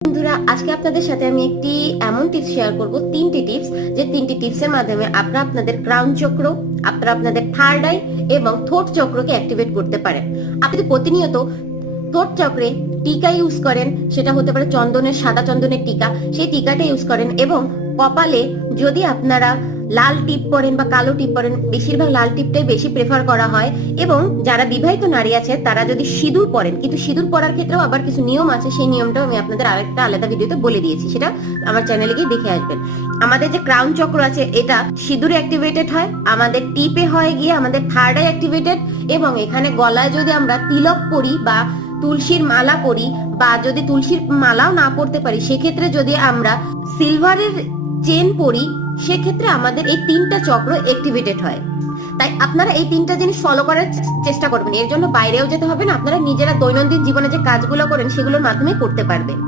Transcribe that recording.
বন্ধুরা, আজকে আপনাদের সাথে আমি একটি এমন টিপস শেয়ার করব, তিনটি টিপস, যে তিনটি টিপসের মাধ্যমে আপনারা আপনাদের ক্রাউন চক্র, আপনারা আপনাদের থার্ড আই এবং থ্রোট চক্রকে অ্যাক্টিভেট করতে পারেন। আপনি যদি প্রতিনিয়ত থ্রোট চক্রে টিকা ইউজ করেন, সেটা হতে পারে চন্দনের, সাদা চন্দনের টিকা, সেই টিকাটা ইউজ করেন, এবং কপালে যদি আপনারা লাল টিপ পরেন বা কালো টিপ পরেন, বেশিরভাগ লাল টিপটাই বেশি প্রেফার করা হয়। এবং যারা বিবাহিত নারী আছে তারা যদি সিঁদুর পরেন, কিন্তু সিঁদুর পরার ক্ষেত্রেও আবার কিছু নিয়ম আছে, সেই নিয়মটাও আমি আপনাদের আরেকটা আলাদা ভিডিওতে বলে দিয়েছি, সেটা আমার চ্যানেলে গিয়ে দেখে আসবেন। আমাদের যে ক্রাউন চক্র আছে এটা সিঁদুরে অ্যাক্টিভেটেড হয়, আমাদের টিপে হয় গিয়ে আমাদের থার্ড আই অ্যাক্টিভেটেড, এবং এখানে গলায় যদি আমরা তিলক পরি বা তুলসীর মালা পরি, বা যদি তুলসীর মালাও না পড়তে পারি সেক্ষেত্রে যদি আমরা সিলভারের চেন পরি, সেক্ষেত্রে আমাদের এই তিনটা চক্র অ্যাক্টিভেটেড হয়। তাই আপনারা এই তিনটা জিনিস ফলো করার চেষ্টা করবেন। এর জন্য বাইরেও যেতে হবে না, আপনারা নিজেরা দৈনন্দিন জীবনে যে কাজগুলো করেন সেগুলোর মাধ্যমে করতে পারবেন।